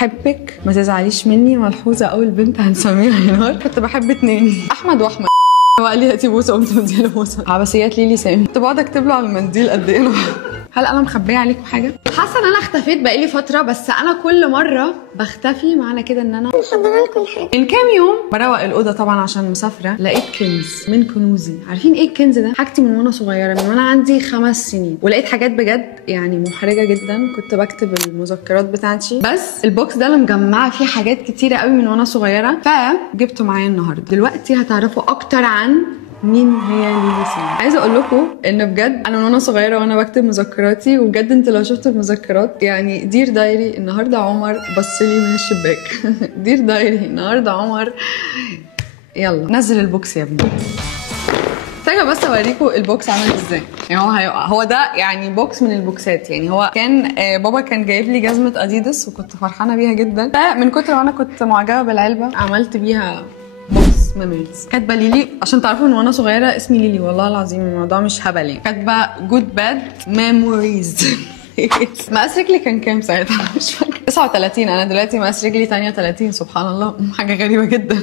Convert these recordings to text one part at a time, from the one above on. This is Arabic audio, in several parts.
بحبك ما تزعليش مني، ملحوظه اول بنت هنسميها هنار. كنت بحب اتنين، احمد واحمد. هو قال لي هاتي بوسه، قمت مديله بوسه. عباسيات ليلي سامي، كنت بقعد اكتب له على المنديل قد ايه. هل انا مخبيه عليكم حاجه؟ حاسه ان انا اختفيت بقالي فتره، بس انا كل مره بختفي معنى كده ان انا محضره لكم حاجه. من كام يوم بروق الاوضه طبعا عشان مسافره، لقيت كنز من كنوزي. عارفين ايه الكنز ده؟ حاجتي من وانا صغيره، من وانا عندي 5 سنين، ولقيت حاجات بجد يعني محرجه جدا. كنت بكتب المذكرات بتاعتي، بس البوكس ده انا مجمعه فيه حاجات كتيره قوي من وانا صغيره، فجبته معايا النهارده. دلوقتي هتعرفوا اكتر عن مين هي ليلي سامي. عايزه اقول لكم ان بجد انا من وانا صغيره وانا بكتب مذكراتي، وبجد انت لو شفت المذكرات يعني دير دايري النهارده عمر بص لي من الشباك. دير دايري النهارده عمر. يلا نزل البوكس يا ابني. استنى بس اوريكم البوكس عامل ازاي. يعني هو ده يعني بوكس من البوكسات. يعني هو كان بابا كان جايب لي جزمه اديداس وكنت فرحانه بيها جدا، فمن كتر ما انا كنت معجبه بالعلبه عملت بيها بوكس ميموريز. كاتبه ليلي عشان تعرفوا ان وانا صغيره اسمي ليلي، والله العظيم الموضوع مش هبل يعني. كاتبه جود باد ميموريز. مقاس رجلي كان كام ساعتها؟ مش فاكره. 39. انا دلوقتي مقاس رجلي 32. سبحان الله، حاجه غريبه جدا.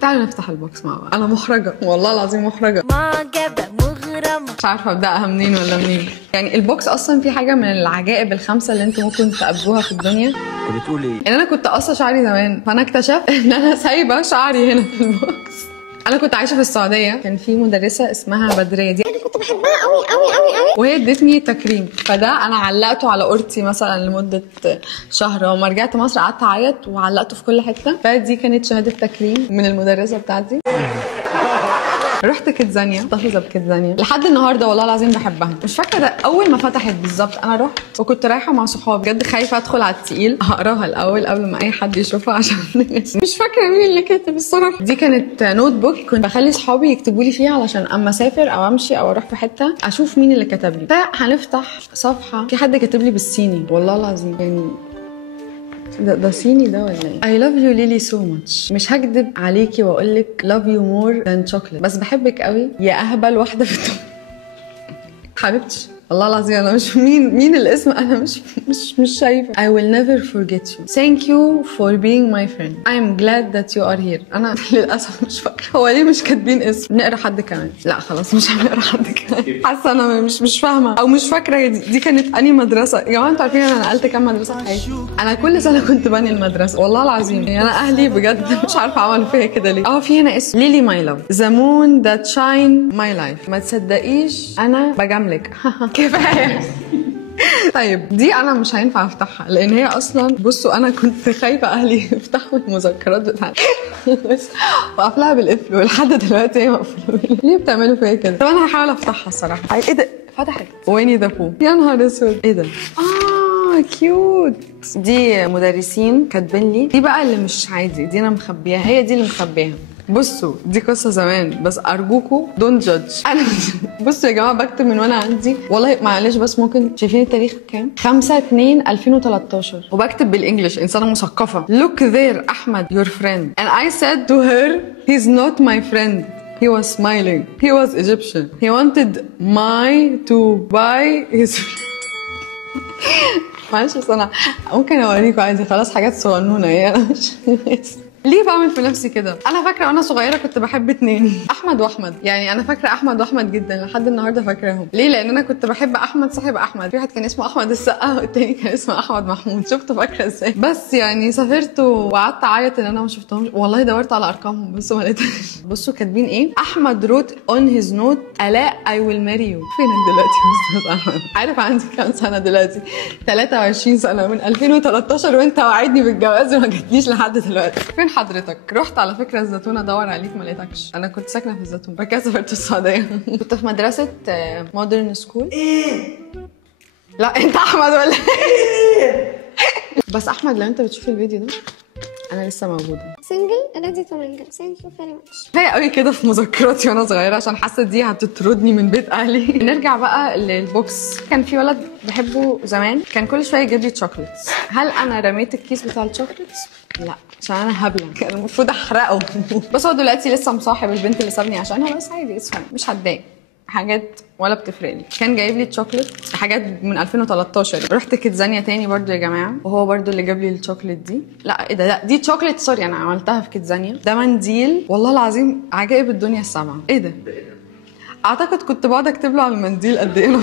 تعالوا نفتح البوكس مع بعض. انا محرجه والله العظيم، محرجه، معجبه مغرمه، مش عارفه ابداها منين ولا منين. يعني البوكس اصلا فيه حاجه من العجائب ال5 اللي انتم ممكن تقابلوها في الدنيا. انت بتقول ايه؟ ان انا كنت قاصه شعري زمان، فانا اكتشفت ان انا سايبه شعري هنا في البوكس. انا كنت عايشه في السعوديه، كان في مدرسه اسمها بدريه، دي انا كنت بحبها قوي قوي قوي قوي، وهي ادتني تكريم. فده انا علقته على قورتي مثلا لمده شهر، وما رجعت مصر قعدت اعيط وعلقته في كل حته. فدي كانت شهاده تكريم من المدرسه بتاعتي. رحت كيدزانيا، محتفظه بكيدزانيا لحد النهارده والله العظيم بحبها. مش فاكره ده اول ما فتحت بالظبط، انا رحت وكنت رايحه مع صحابي، بجد خايفه ادخل على التقيل هقراها الاول قبل ما اي حد يشوفها عشان مش فاكره مين اللي كاتب الصراحه. دي كانت نوت بوك كنت بخلي صحابي يكتبوا لي فيها علشان اما اسافر او امشي او اروح في حته اشوف مين اللي كتب لي. فهنفتح صفحه في حد كاتب لي بالصيني والله العظيم. يعني ده صيني ده ولا ايه؟ I love you Lily so much. مش هكدب عليكي واقول لك love you more than chocolate، بس بحبك قوي يا اهبل واحده في الدنيا. حبيبتي والله العظيم انا مش مين الاسم، انا مش شايفه. I will never forget you. Thank you for being my friend. I am glad that you are here. انا للاسف مش فاكره هو ليه مش كاتبين اسم. نقرا حد كمان؟ لا خلاص مش هنقرا حد كمان. حاسه انا مش فاهمه او مش فاكره دي كانت انهي مدرسه. يا جماعه انتوا عارفين انا نقلت كام مدرسه في حياتي؟ انا كل سنه كنت بني المدرسه والله العظيم. يعني انا اهلي بجد مش عارفه عملوا فيا كده ليه. في هنا اسم ليلي ماي لاف، ذا مون ذات شاين ماي لايف. ما تصدقيش انا بجاملك. كفايه. طيب دي انا مش هينفع افتحها لان هي اصلا بصوا انا كنت خايفه اهلي يفتحوا المذكرات بتاعتي وقفلها بالقفل، ولحد دلوقتي هي مقفوله. ليه بتعملوا فيا كده؟ طب انا هحاول افتحها الصراحه. ايه ده؟ فتحت ويني ذا بو. يا نهار اسود ايه ده؟ كيوت. دي مدرسين كاتبين لي. دي بقى اللي مش عادي، دي انا مخبيها، هي دي اللي مخبيها. بصوا دي قصه زمان، بس ارجوكوا دونت جادج. انا بصوا يا جماعه بكتب من وانا عندي والله معلش، بس ممكن شايفين التاريخ كام؟ 5/2/2013 وبكتب بالانجلش. انسانه مثقفه. Look there احمد your friend and I said to her he's not my friend. He was smiling. He was Egyptian. He wanted to buy his معلش بس انا ممكن اوريكم عادي، خلاص حاجات صغنونه يعني. انا مش ليه بعمل في نفسي كده؟ انا فاكره وانا صغيره كنت بحب 2 احمد واحمد. يعني انا فاكره احمد واحمد جدا لحد النهارده فاكراهم. ليه؟ لان انا كنت بحب احمد صاحب احمد. في واحد كان اسمه احمد السقا والتاني كان اسمه احمد محمود. شفتوا فاكره ازاي؟ بس يعني سافرت وقعدت اعيط ان انا ما شفتهمش. والله دورت على ارقامهم بس ما لقيتهاش. بصوا كاتبين ايه؟ احمد wrote on his note الاء I will marry you. فينك دلوقتي يا استاذ احمد؟ عارف عندي كام سنه دلوقتي؟ 23 سنه من 2013 وانت وعدني بالجواز وما جتليش لحد دلوقتي. فين حضرتك؟ رحت على فكره الزيتون ادور عليك ما لقيتكش. انا كنت ساكنه في الزيتون، بعد كده سافرت السعوديه. كنت في مدرسه مودرن سكول. ايه؟ لا انت احمد ولا ايه؟ بس احمد لو انت بتشوف الفيديو ده انا لسه موجوده. سنجل ريدي تو مينجل. ثانك يو فيري ماتش. كفايه قوي كده في مذكراتي وانا صغيره عشان حاسه دي هتطردني من بيت اهلي. نرجع بقى للبوكس. كان في ولد بحبه زمان كان كل شويه يجيب لي تشوكلتس. هل انا رميت الكيس بتاع التشوكلتس؟ لا عشان انا هبله، كان المفروض احرقه. بس هو دلوقتي لسه مصاحب البنت اللي سابني عشانها، بس عادي اسفه مش هتضايق. حاجات ولا بتفرق لي. كان جايب لي الشوكليت حاجات من 2013. رحت كيدزانيا تاني برضو يا جماعه، وهو برضو اللي جاب لي الشوكليت دي. لا ايه ده، لا دي شوكليت سوري، انا عملتها في كيدزانيا. ده منديل والله العظيم عجائب الدنيا السبعه. ايه ده؟ اعتقد كنت بقعد اكتب له على المنديل قد ايه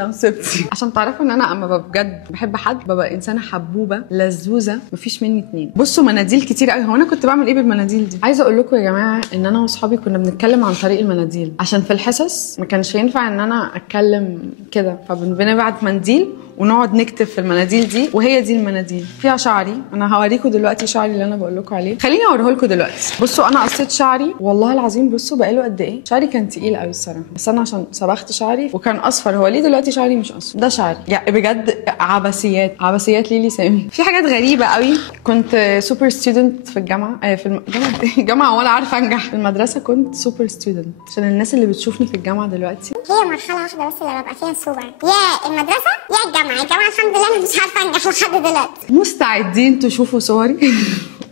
انا مسبتي. عشان تعرفوا ان انا اما بجد بحب حد ببقى انسانه حبوبه لزوزه مفيش مني اتنين. بصوا مناديل كتير قوي. هو انا كنت بعمل ايه بالمناديل دي؟ عايزه اقول لكم يا جماعه ان انا واصحابي كنا بنتكلم عن طريق المناديل، عشان في الحصص ما كانش ينفع ان انا اتكلم كده، فبنبعت منديل ونقعد نكتب في المناديل دي. وهي دي المناديل فيها شعري. انا هوريكم دلوقتي شعري اللي انا بقول لكم عليه. خليني اوريه لكم دلوقتي. بصوا انا قصيت شعري والله العظيم. بصوا بقاله قد ايه. شعري كان تقيل قوي الصراحه، بس انا عشان صبغت شعري وكان اصفر. هو ليه دلوقتي شعري مش اصفر؟ ده شعري يعني بجد عبثيات عبثيات ليلي سامي. في حاجات غريبه قوي. كنت سوبر ستودنت في الجامعه، في الجامعه ولا عارفه انجح. في المدرسه كنت سوبر ستودنت. عشان الناس اللي بتشوفني في الجامعه دلوقتي، هي مرحله واحده بس اللي ببقى فيها سوبر، يا المدرسه يا الجامعه. الجامعه الحمد لله انا مش عارفه انجح لحد دلوقتي. مستعدين تشوفوا صوري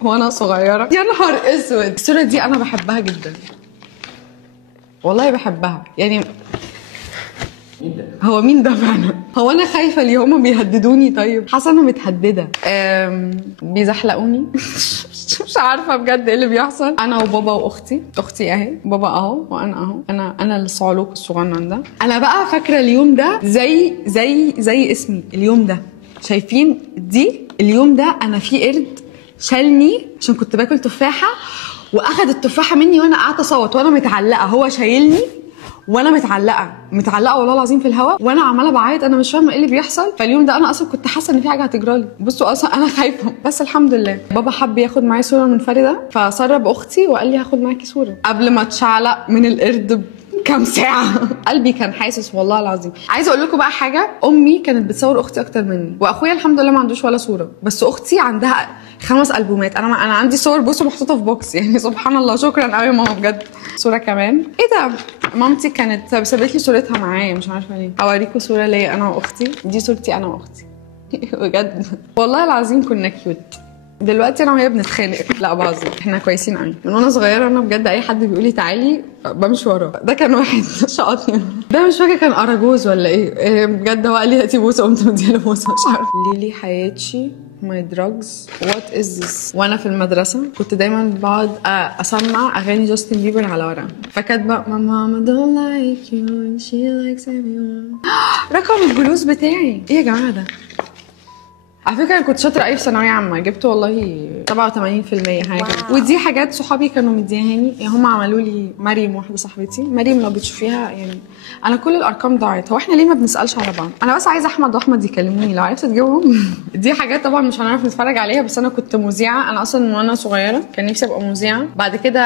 وانا صغيره؟ يا نهار اسود. الصوره دي انا بحبها جدا والله بحبها. يعني هو مين ده فعلا؟ هو انا خايفه ليه؟ هما بيهددوني. طيب حاسه انا متهدده. بيزحلقوني مش عارفه بجد ايه اللي بيحصل. انا وبابا واختي. اختي اهي، بابا اهو، وانا اهو. انا الصعلوك الصغنن ده. انا بقى فاكره اليوم ده زي اسمي. اليوم ده شايفين دي؟ اليوم ده انا في قرد شالني عشان كنت باكل تفاحه، واخد التفاحه مني وانا قاعده اصوت وانا متعلقه. هو شايلني وانا متعلقه والله العظيم في الهواء، وانا عماله بعيط. انا مش فاهمه ايه اللي بيحصل. فاليوم ده انا اصلا كنت حاسه ان في حاجه هتجرالي. بصوا اصلا انا خايفه، بس الحمد لله. بابا حب ياخد معايا صوره منفرده، فسرب اختي وقال لي هاخد معاكي صوره قبل ما اتشعلق من القرد كام ساعه. قلبي كان حاسس والله العظيم. عايزه اقول لكم بقى حاجه. امي كانت بتصور اختي اكتر مني، واخويا الحمد لله ما عندوش ولا صوره، بس اختي عندها 5 ألبومات. انا عندي صور بصوا محطوطه في بوكس. يعني سبحان الله. شكرا قوي يا ماما بجد. صوره كمان. ايه ده؟ مامتي كانت سابت لي صورتها معايا مش عارفه ليه. هوريكم صوره ليا انا واختي. دي صورتي انا واختي بجد والله العظيم كنا كيوت. دلوقتي انا وهي بنتخانق. لا بهزر، احنا كويسين قوي. من وانا صغيره انا بجد اي حد بيقول لي تعالي بمشي وراه. ده كان واحد شقطني. ده مش فاكره كان اراجوز ولا ايه بجد. هو قال لي هاتي بوسه، قمت مديله بوسه. مش عارفه. ليلي حياتي ماي دراجز وات از ذس. وانا في المدرسه كنت دايما بقعد اسمع اغاني جاستن بيبر على ورقه، فكاتبه my mama don't like you and she likes everyone. رقم الجلوس بتاعي ايه يا جماعه ده؟ على فكره انا كنت شاطره قوي في ثانويه عامه. جبت والله 87% حاجه. ودي حاجات صحابي كانوا مديهاني. يعني هم عملوا لي مريم، واحده صاحبتي مريم لو بتشوفيها. يعني انا كل الارقام ضاعت. هو احنا ليه ما بنسالش على بعض؟ انا بس عايزه احمد واحمد يكلموني لو عرفت تجيبهم. دي حاجات طبعا مش هنعرف نتفرج عليها، بس انا كنت مذيعه. انا اصلا وانا صغيره كان نفسي ابقى مذيعه. بعد كده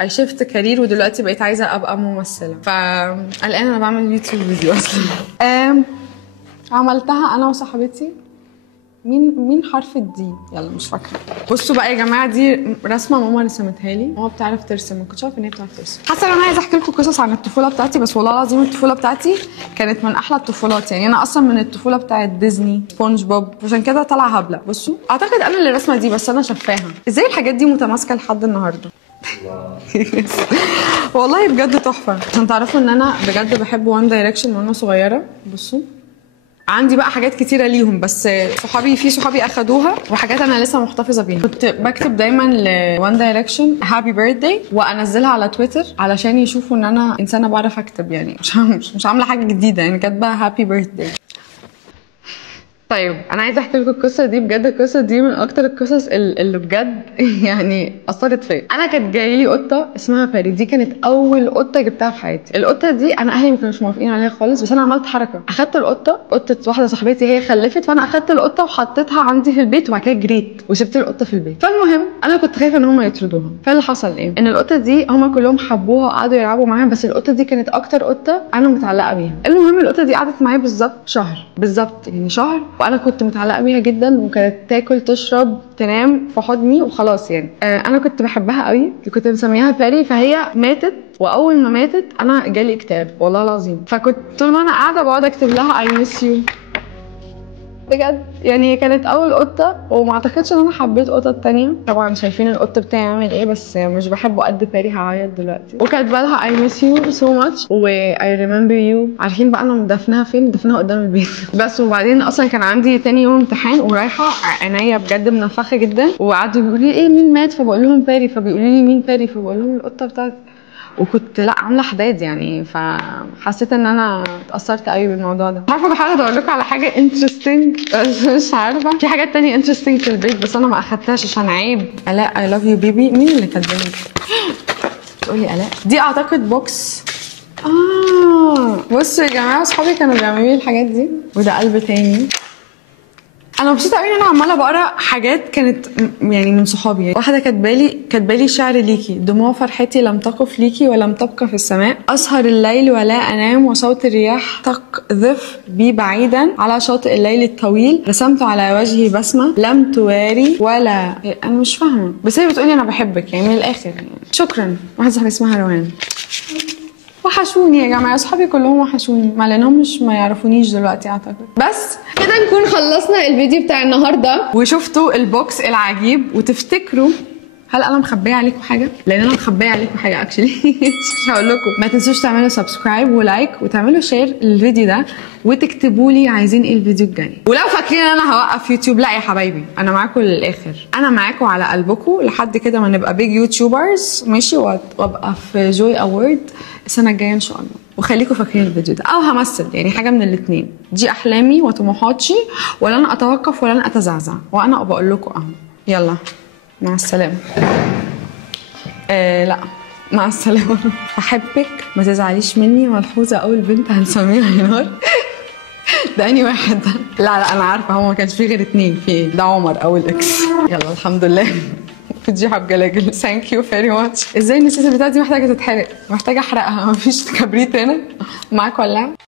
اي شيفت كارير، ودلوقتي بقيت عايزه ابقى ممثله. فالان انا بعمل يوتيوب فيديو اصلا. عملتها انا وصاحبتي. مين حرف الدي؟ يلا مش فاكره. بصوا بقى يا جماعه، دي رسمه ماما رسمتها لي. ماما بتعرف ترسم، ما كنتش عارفه ان هي بتعرف ترسم. حاسه ان انا عايزه احكي لكم قصص عن الطفوله بتاعتي، بس والله العظيم الطفوله بتاعتي كانت من احلى الطفولات. يعني انا اصلا من الطفوله بتاعت ديزني، سبونج بوب، عشان كده طالعه هبله. بصوا اعتقد انا اللي رسمه دي، بس انا شفاها. ازاي الحاجات دي متماسكه لحد النهارده؟ والله بجد تحفه. عشان تعرفوا ان انا بجد بحب وان دايركشن وانا صغيره. بصوا عندي بقى حاجات كتيره ليهم، بس صحابي اخدوها، وحاجات انا لسه محتفظه بيها. كنت بكتب دايما لوان دايركشن هابي بيرثداي وانزلها على تويتر علشان يشوفوا ان انا انسانه بعرف اكتب. يعني مش عامله حاجه جديده، يعني كاتبه هابي بيرثداي. طيب انا عايزه احكي لكم القصه دي. بجد القصه دي من اكتر القصص اللي بجد يعني اثرت فيا. انا كانت جايه لي قطه اسمها باري. دي كانت اول قطه جبتها في حياتي. القطه دي انا اهلي ما كانوش موافقين عليها خالص، بس انا عملت حركه. اخدت القطه، قطه واحده صاحبتي هي خلفت، فانا اخدت القطه وحطيتها عندي في البيت، وبعد كده جريت وسبت القطه في البيت. فالمهم انا كنت خايفه ان هم يطردوها. فاللي حصل ايه؟ ان القطه دي هم كلهم حبوها وقعدوا يلعبوا معاها، بس القطه دي كانت اكتر قطه انا متعلقه بيها. المهم القطه دي قعدت معايا بالظبط شهر، بالظبط يعني شهر، وانا كنت متعلقه بيها جدا، وكانت تاكل تشرب تنام في حضني وخلاص. يعني انا كنت بحبها قوي، كنت مسميها باري. فهي ماتت، واول ما ماتت انا جالي اكتئاب والله العظيم. فكنت طول ما انا قاعده بقعد اكتب لها I miss you بجد يعني هي كانت اول قطه، وما اعتقدش ان انا حبيت قطط تانية. طبعا شايفين القط بتاعي عامل ايه، بس مش بحبه قد باري. هعيط دلوقتي. وكاتبه لها I miss you so much و I remember you. عارفين بقى انا مدفناها فين؟ مدفناها قدام البيت. بس وبعدين اصلا كان عندي تاني يوم امتحان ورايحه عينيا بجد منفخه جدا، وقعدوا يقولوا لي ايه مين مات، فبقول لهم باري، فبيقولوا لي مين باري، فبقول لهم القطه بتاعتي. وكنت لا عامله حداد يعني، فحسيت ان انا اتاثرت قوي بالموضوع ده. عارفه بحاول ادور لكم على حاجه انترستنج بس مش عارفه. في حاجات تانية انترستنج في البيت بس انا ما اخدتهاش عشان عيب. الاء اي لاف يو بيبي. مين اللي كاتبه لي؟ تقولي الاء دي اعتقد بوكس. بصوا يا جماعه اصحابي كانوا بيعملوا لي الحاجات دي. وده قلب تاني. انا مبسوطه قوي ان انا عماله بقرا حاجات كانت يعني من صحابي. واحده كاتبالي شعر ليكي: دموع فرحتي لم تقف ليكي ولم تبقى في السماء، اسهر الليل ولا انام وصوت الرياح تقذف بي بعيدا على شاطئ الليل الطويل، رسمت على وجهي بسمه لم تواري ولا. انا مش فاهمه بس هي بتقولي انا بحبك يعني من الاخر يعني. شكرا. واحده صاحبتي اسمها روان. وحشوني يا جماعه، اصحابي كلهم وحشوني مع انهم مش ما يعرفونيش دلوقتي اعتقد. بس كده نكون خلصنا الفيديو بتاع النهارده وشفتوا البوكس العجيب. وتفتكروا هل انا مخبيه عليكم حاجه؟ لان انا مخبيه عليكم حاجه اكشلي. مش هقول لكم. ما تنسوش تعملوا سبسكرايب ولايك وتعملوا شير للفيديو ده، وتكتبوا لي عايزين ايه الفيديو الجاي. ولو فاكرين ان انا هوقف يوتيوب، لا يا حبايبي انا معاكم للاخر. انا معاكم على قلبكم لحد كده ما نبقى بيج يوتيوبرز ماشي، وابقى في جوي اوورد السنه الجايه ان شاء الله. وخليكم فاكرين الفيديو ده، او همثل يعني حاجه من الاثنين. دي احلامي وطموحاتي ولن اتوقف ولن اتزعزع، وانا بقول لكم اهو. يلا مع السلامه. لا مع السلامه. بحبك ما تزعليش مني. ملحوظه اول بنت هنسميها هنار. ده اني واحد ده؟ لا انا عارفه هو ما كانش فيه غير اتنين. في ايه؟ ده عمر اول اكس. يلا الحمد لله. فضيحه بجلاجل. ثانك يو فيري ماتش. ازاي النسيت بتاعتي محتاجه تتحرق؟ محتاجه احرقها. مفيش كبريت هنا معاك ولا؟